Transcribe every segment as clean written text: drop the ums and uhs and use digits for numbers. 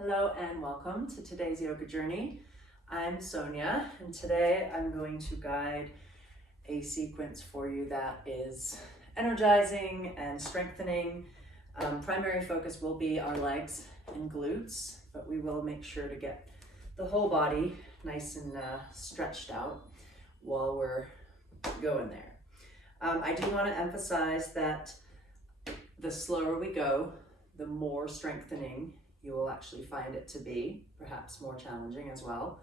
Hello and welcome to today's yoga journey. I'm Sonia, and today I'm going to guide a sequence for you that is energizing and strengthening. Primary focus will be our legs and glutes, but we will make sure to get the whole body nice and stretched out while we're going there. I do want to emphasize that the slower we go, the more strengthening you will actually find it to be, perhaps more challenging as well.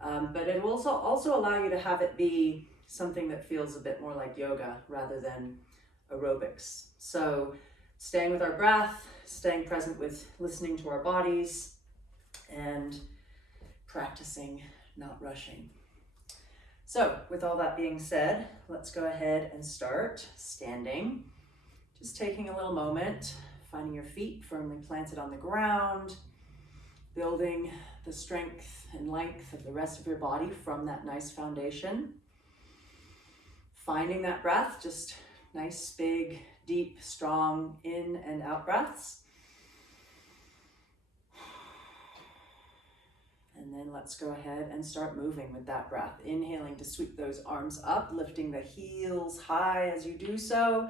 But it will also allow you to have it be something that feels a bit more like yoga rather than aerobics. So staying with our breath, staying present with listening to our bodies, and practicing not rushing. So with all that being said, let's go ahead and start standing. Just taking a little moment, finding your feet firmly planted on the ground, building the strength and length of the rest of your body from that nice foundation. Finding that breath, just nice, big, deep, strong in and out breaths. And then let's go ahead and start moving with that breath. Inhaling to sweep those arms up, lifting the heels high as you do so.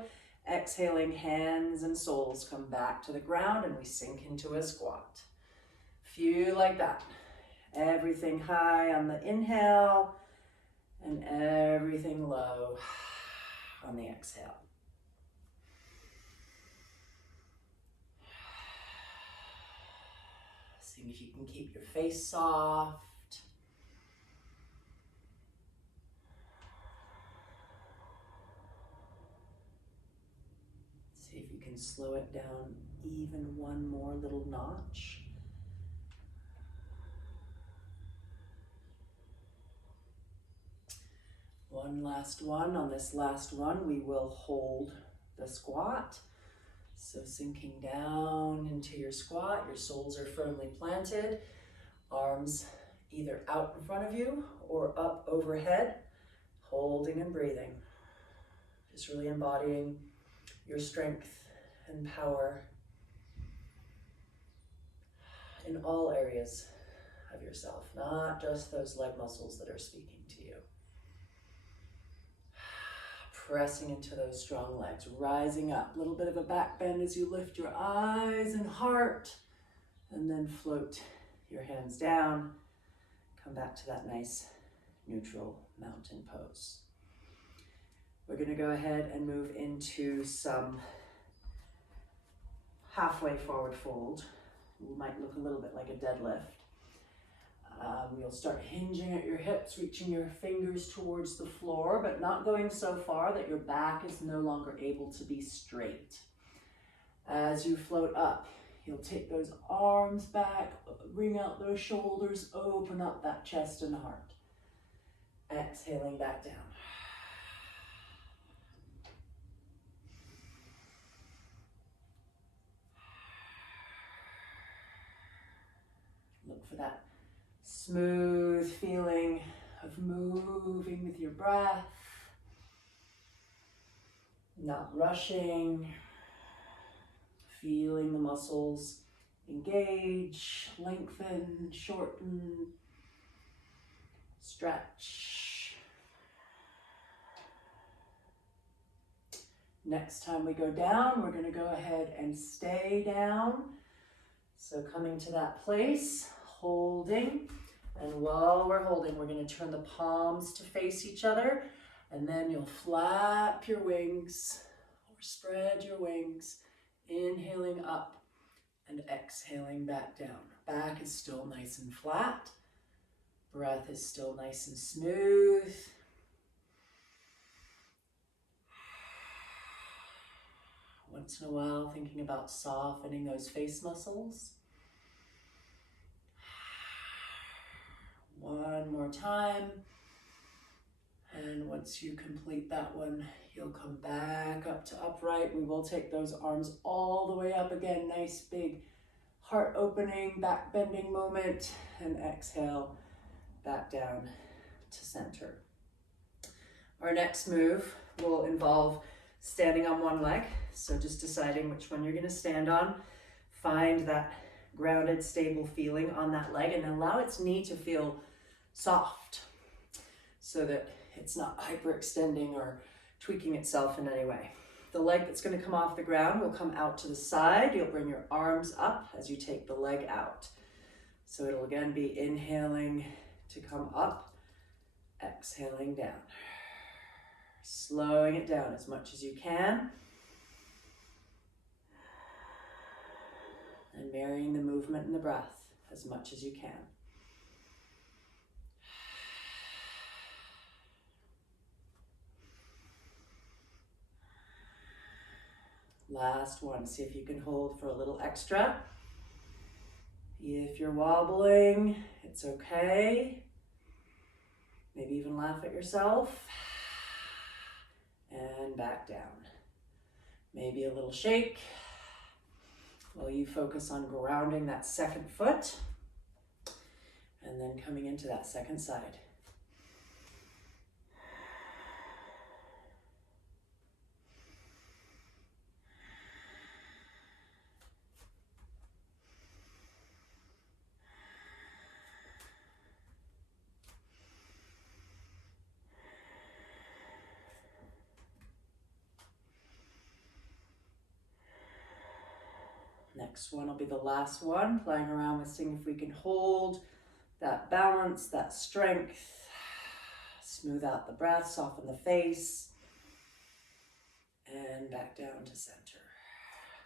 Exhaling, hands and soles come back to the ground and we sink into a squat. Few like that. Everything high on the inhale and everything low on the exhale. Seeing if you can keep your face soft. See if you can slow it down even one more little notch. One last one. On this last one, we will hold the squat. So sinking down into your squat, your soles are firmly planted, arms either out in front of you or up overhead, holding and breathing. Just really embodying your strength and power in all areas of yourself, not just those leg muscles that are speaking to you. Pressing into those strong legs, rising up, a little bit of a back bend as you lift your eyes and heart, and then float your hands down. Come back to that nice neutral mountain pose. We're going to go ahead and move into some halfway forward fold. It might look a little bit like a deadlift. You'll start hinging at your hips, reaching your fingers towards the floor, but not going so far that your back is no longer able to be straight. As you float up, you'll take those arms back, bring out those shoulders, open up that chest and heart. Exhaling back down. Look for that smooth feeling of moving with your breath, not rushing, feeling the muscles engage, lengthen, shorten, stretch. Next time we go down, we're going to go ahead and stay down. So coming to that place, holding, and while we're holding, we're going to turn the palms to face each other, and then you'll flap your wings or spread your wings, inhaling up and exhaling back down. Back is still nice and flat. Breath is still nice and smooth. Once in a while, thinking about softening those face muscles. One more time. And once you complete that one, you'll come back up to upright. We will take those arms all the way up again. Nice big heart opening, back bending moment. And exhale back down to center. Our next move will involve standing on one leg. So just deciding which one you're going to stand on. Find that grounded, stable feeling on that leg, and allow its knee to feel soft so that it's not hyperextending or tweaking itself in any way. The leg that's going to come off the ground will come out to the side. You'll bring your arms up as you take the leg out. So it'll again be inhaling to come up, exhaling down. Slowing it down as much as you can. And marrying the movement and the breath as much as you can. Last one. See if you can hold for a little extra. If you're wobbling, it's okay. Maybe even laugh at yourself. And back down. Maybe a little shake while you focus on grounding that second foot and then coming into that second side. Next one will be the last one, playing around with seeing if we can hold that balance, that strength, smooth out the breath, soften the face, and back down to center.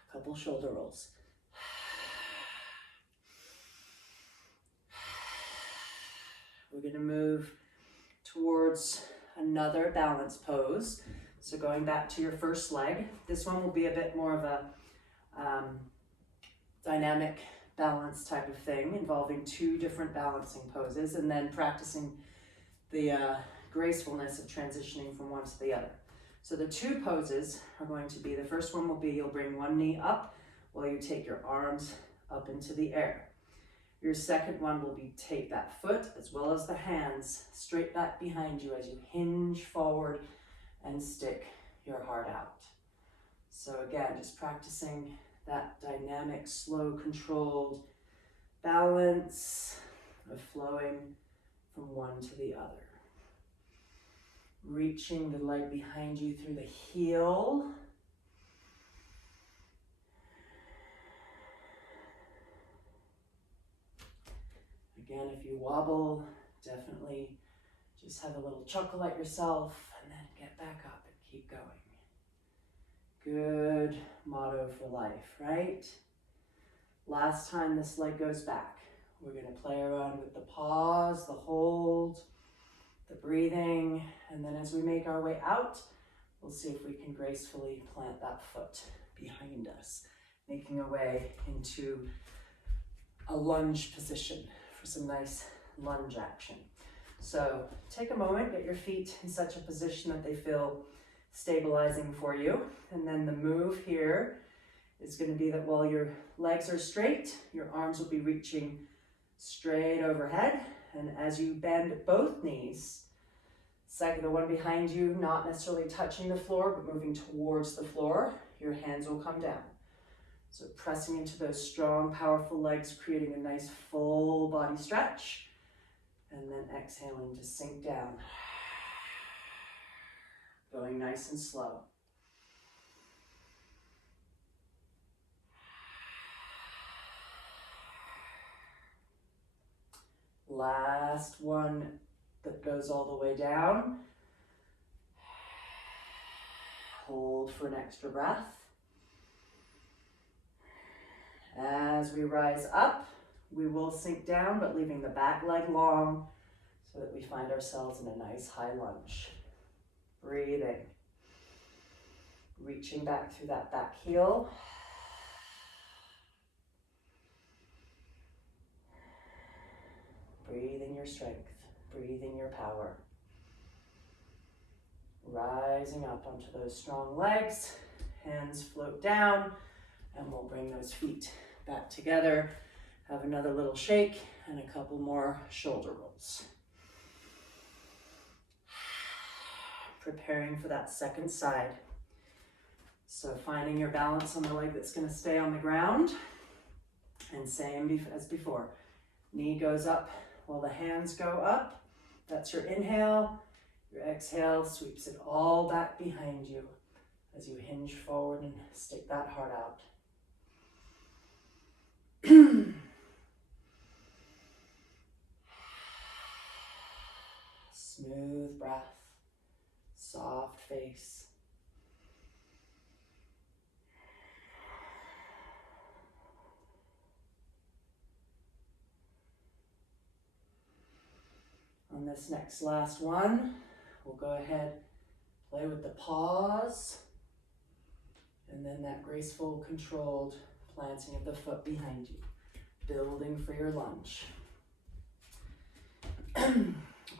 A couple shoulder rolls. We're going to move towards another balance pose. So going back to your first leg, this one will be a bit more of a dynamic balance type of thing, involving two different balancing poses and then practicing the gracefulness of transitioning from one to the other. So the two poses are going to be, the first one will be you'll bring one knee up while you take your arms up into the air. Your second one will be take that foot as well as the hands straight back behind you as you hinge forward and stick your heart out. So again, just practicing that dynamic, slow, controlled balance of flowing from one to the other. Reaching the leg behind you through the heel. Again, if you wobble, definitely just have a little chuckle at yourself and then get back up and keep going. Good motto for life, right? Last time this leg goes back, we're going to play around with the pause, the hold, the breathing, and then as we make our way out, we'll see if we can gracefully plant that foot behind us, making our way into a lunge position for some nice lunge action. So take a moment, get your feet in such a position that they feel stabilizing for you. And then the move here is going to be that while your legs are straight, your arms will be reaching straight overhead. And as you bend both knees, the one behind you not necessarily touching the floor, but moving towards the floor, your hands will come down. So pressing into those strong, powerful legs, creating a nice full body stretch. And then exhaling to sink down. Going nice and slow. Last one that goes all the way down. Hold for an extra breath. As we rise up, we will sink down, but leaving the back leg long so that we find ourselves in a nice high lunge. Breathing. Reaching back through that back heel. Breathing your strength. Breathing your power. Rising up onto those strong legs. Hands float down, and we'll bring those feet back together. Have another little shake and a couple more shoulder rolls. Preparing for that second side. So finding your balance on the leg that's going to stay on the ground. And same as before. Knee goes up while the hands go up. That's your inhale. Your exhale sweeps it all back behind you as you hinge forward and stick that heart out. Smooth breath, soft face. On this next last one, we'll go ahead, play with the pause, and then that graceful, controlled planting of the foot behind you, building for your lunge.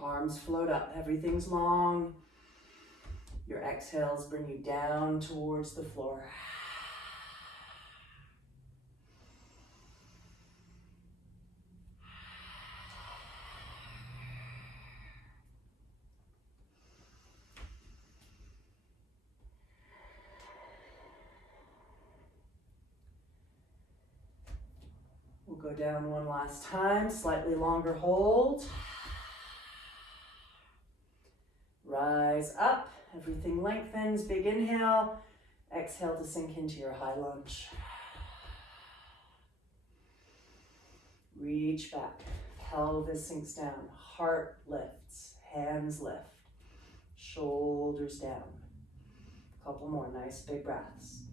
Arms float up, everything's long. Your exhales bring you down towards the floor. We'll go down one last time, slightly longer hold. Rise up, everything lengthens, big inhale. Exhale to sink into your high lunge. Reach back, pelvis sinks down, heart lifts, hands lift, shoulders down. A couple more nice big breaths.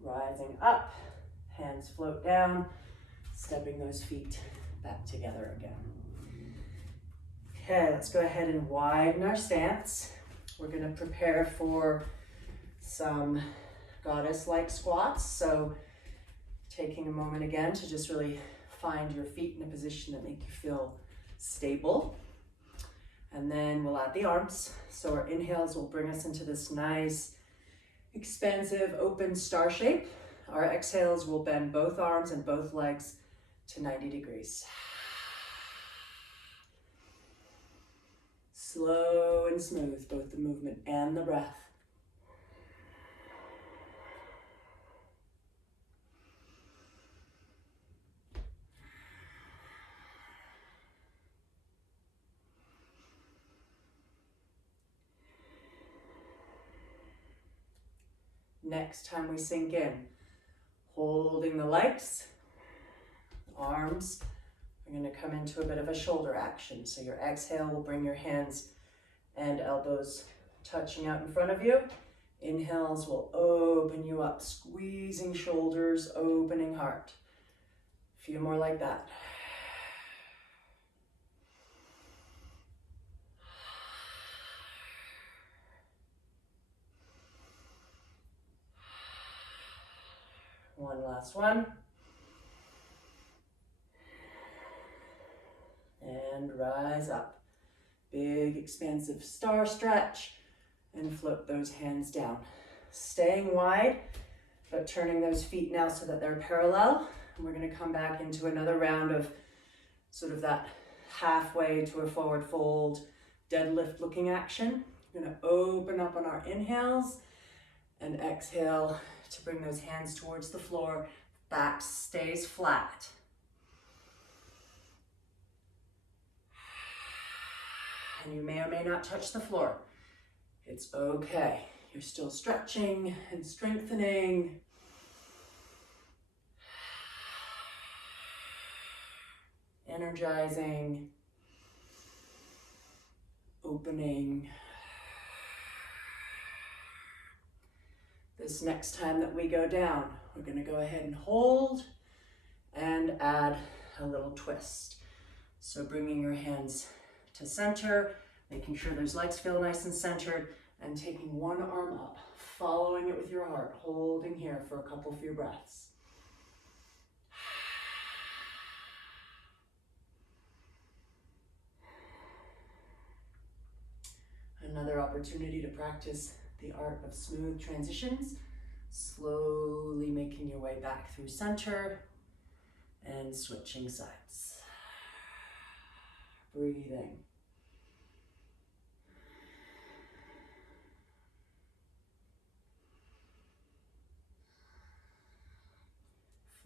Rising up, hands float down, stepping those feet back together again. Okay, let's go ahead and widen our stance. We're going to prepare for some goddess-like squats. So taking a moment again to just really find your feet in a position that make you feel stable. And then we'll add the arms. So our inhales will bring us into this nice, expansive, open star shape. Our exhales will bend both arms and both legs to 90 degrees. Slow and smooth, both the movement and the breath. Next time we sink in, holding the legs, arms are going to come into a bit of a shoulder action. So your exhale will bring your hands and elbows touching out in front of you. Inhales will open you up, squeezing shoulders, opening heart. A few more like that. One last one. And rise up. Big, expansive star stretch. And float those hands down. Staying wide, but turning those feet now so that they're parallel. And we're going to come back into another round of sort of that halfway to a forward fold, deadlift looking action. We're going to open up on our inhales and exhale to bring those hands towards the floor. Back stays flat. And you may or may not touch the floor. It's okay. You're still stretching and strengthening. Energizing. Opening. This next time that we go down, we're going to go ahead and hold and add a little twist. So bringing your hands to center, making sure those legs feel nice and centered, and taking one arm up, following it with your heart, holding here for a few breaths. Another opportunity to practice the art of smooth transitions, slowly making your way back through center and switching sides. Breathing.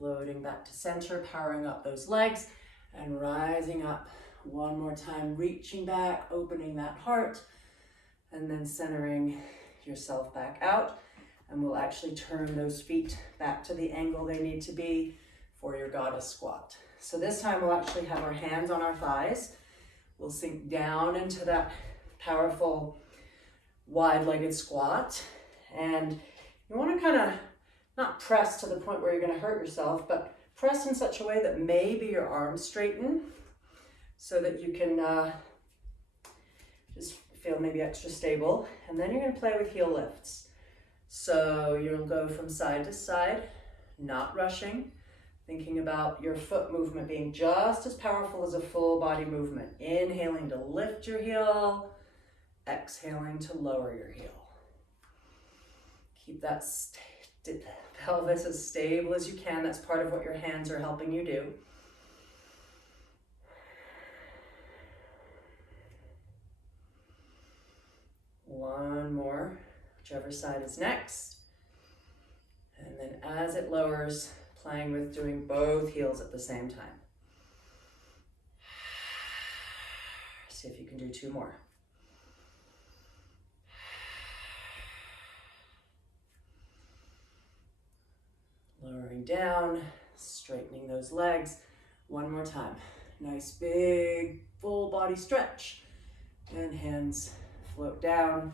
Floating back to center, powering up those legs and rising up. One more time, reaching back, opening that heart, and then centering yourself back out. And we'll actually turn those feet back to the angle they need to be for your goddess squat. So this time we'll actually have our hands on our thighs. We'll sink down into that powerful wide-legged squat. And you want to kind of not press to the point where you're going to hurt yourself, but press in such a way that maybe your arms straighten so that you can just feel maybe extra stable. And then you're going to play with heel lifts. So you'll go from side to side, not rushing, thinking about your foot movement being just as powerful as a full body movement. Inhaling to lift your heel, exhaling to lower your heel. Keep that pelvis as stable as you can. That's part of what your hands are helping you do. One more, whichever side is next. And then as it lowers, playing with doing both heels at the same time. See if you can do two more. Lowering down, straightening those legs. One more time. Nice big full body stretch. And hands float down,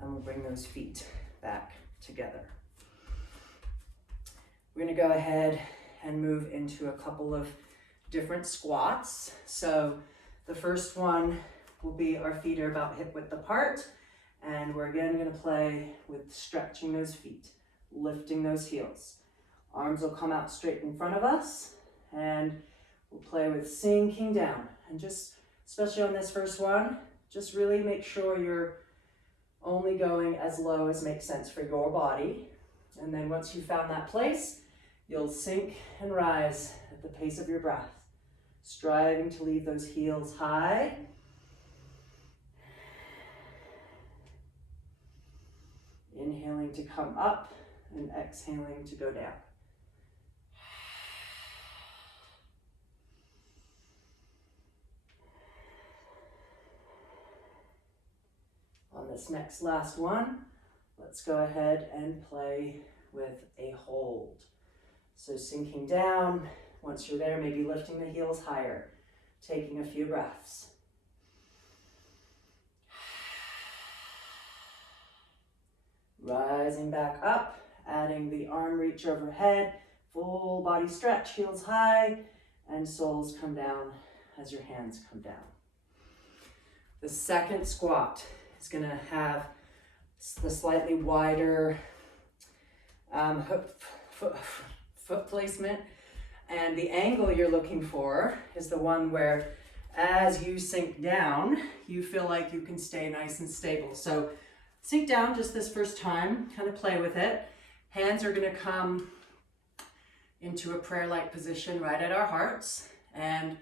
and we'll bring those feet back together. We're going to go ahead and move into a couple of different squats. So the first one will be our feet are about hip width apart, and we're again going to play with stretching those feet, lifting those heels. Arms will come out straight in front of us, and we'll play with sinking down. And just, especially on this first one, just really make sure you're only going as low as makes sense for your body. And then once you've found that place, you'll sink and rise at the pace of your breath, striving to leave those heels high. Inhaling to come up and exhaling to go down. On this next last one, let's go ahead and play with a hold. So sinking down, once you're there, maybe lifting the heels higher, taking a few breaths. Rising back up, adding the arm reach overhead, full body stretch, heels high, and soles come down as your hands come down. The second squat is going to have the slightly wider foot placement, and the angle you're looking for is the one where as you sink down, you feel like you can stay nice and stable. So sink down just this first time, kind of play with it. Hands are going to come into a prayer-like position right at our hearts, and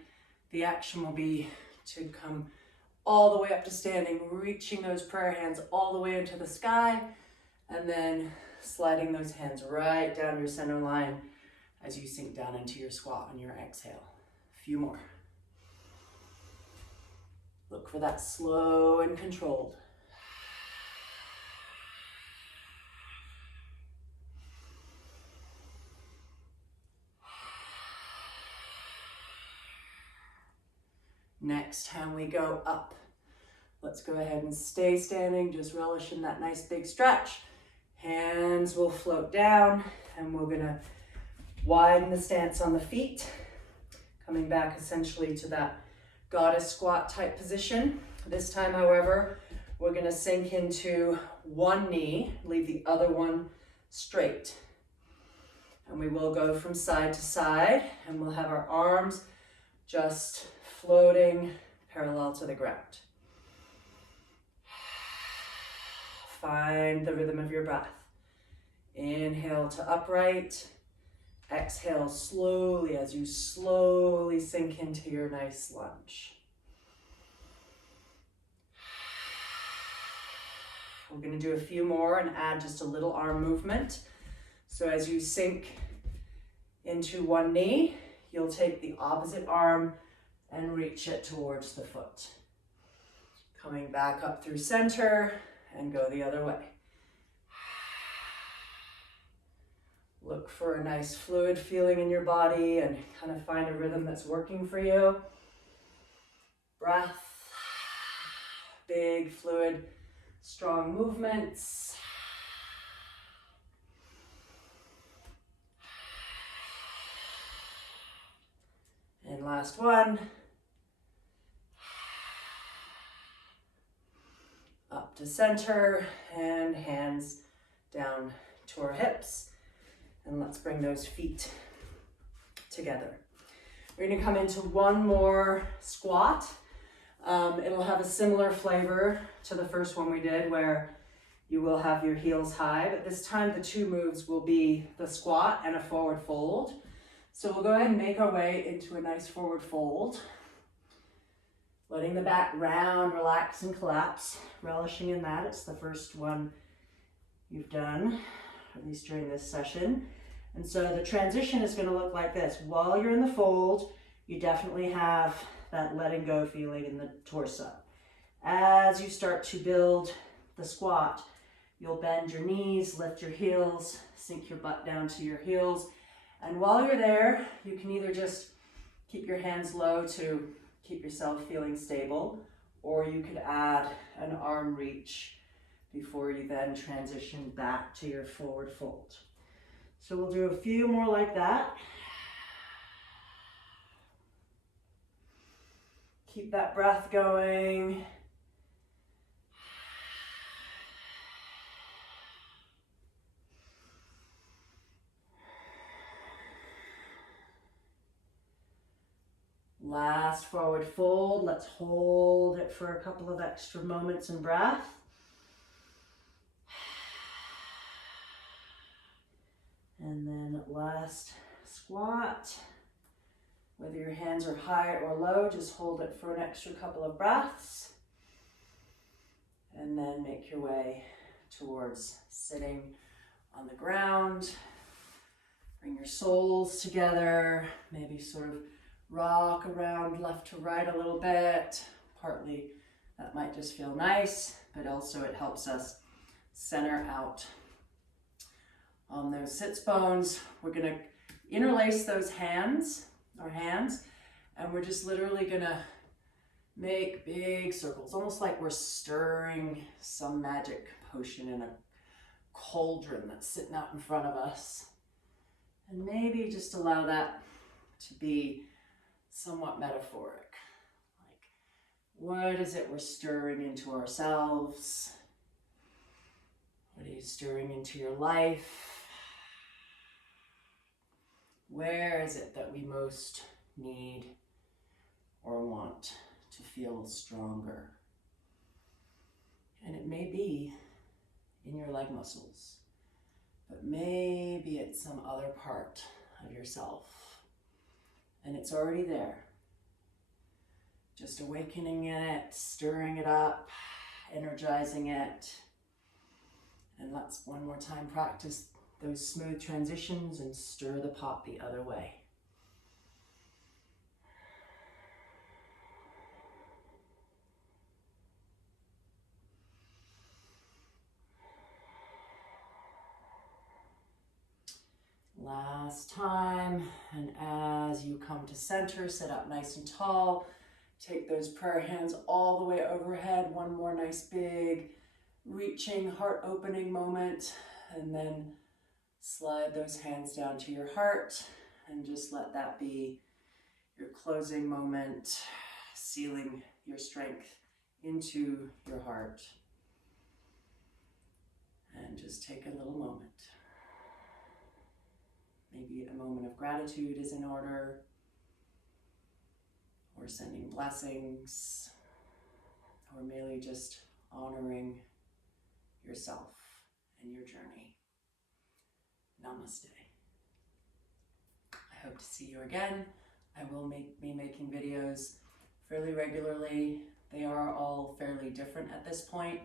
the action will be to come all the way up to standing, reaching those prayer hands all the way into the sky, and then sliding those hands right down your center line as you sink down into your squat on your exhale. A few more. Look for that slow and controlled. Next time we go up, let's go ahead and stay standing, just relish in that nice big stretch. Hands will float down, and we're gonna widen the stance on the feet, coming back essentially to that goddess squat type position. This time, however, we're gonna sink into one knee, leave the other one straight. And we will go from side to side, and we'll have our arms just floating parallel to the ground. Find the rhythm of your breath. Inhale to upright. Exhale slowly as you slowly sink into your nice lunge. We're going to do a few more and add just a little arm movement. So as you sink into one knee. You'll take the opposite arm and reach it towards the foot. Coming back up through center and go the other way. Look for a nice fluid feeling in your body and kind of find a rhythm that's working for you. Breath, big fluid, strong movements. And last one. Up to center and hands down to our hips. And let's bring those feet together. We're going to come into one more squat. It'll have a similar flavor to the first one we did, where you will have your heels high, but this time the two moves will be the squat and a forward fold. So we'll go ahead and make our way into a nice forward fold. Letting the back round, relax and collapse, relishing in that. It's the first one you've done, at least during this session. And so the transition is going to look like this. While you're in the fold, you definitely have that letting go feeling in the torso. As you start to build the squat, you'll bend your knees, lift your heels, sink your butt down to your heels. And while you're there, you can either just keep your hands low to keep yourself feeling stable, or you could add an arm reach before you then transition back to your forward fold. So we'll do a few more like that. Keep that breath going. Last forward fold. Let's hold it for a couple of extra moments in breath. And then last squat. Whether your hands are high or low, just hold it for an extra couple of breaths. And then make your way towards sitting on the ground. Bring your soles together, maybe sort of rock around left to right a little bit. Partly that might just feel nice, but also it helps us center out on those sits bones. We're gonna interlace those hands, and we're just literally gonna make big circles, almost like we're stirring some magic potion in a cauldron that's sitting out in front of us. And maybe just allow that to be somewhat metaphoric. Like, what is it we're stirring into ourselves? What are you stirring into your life? Where is it that we most need or want to feel stronger? And it may be in your leg muscles, but maybe it's some other part of yourself. And it's already there. Just awakening it, stirring it up, energizing it. And let's one more time practice those smooth transitions and stir the pot the other way. Last time, and as you come to center, sit up nice and tall. Take those prayer hands all the way overhead. One more nice big reaching, heart opening moment, and then slide those hands down to your heart and just let that be your closing moment, sealing your strength into your heart. And just take a little moment. Maybe a moment of gratitude is in order, or sending blessings, or merely just honoring yourself and your journey. Namaste. I hope to see you again. I will be making videos fairly regularly. They are all fairly different at this point.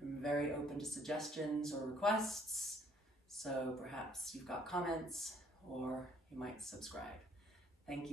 I'm very open to suggestions or requests, so perhaps you've got comments or you might subscribe. Thank you.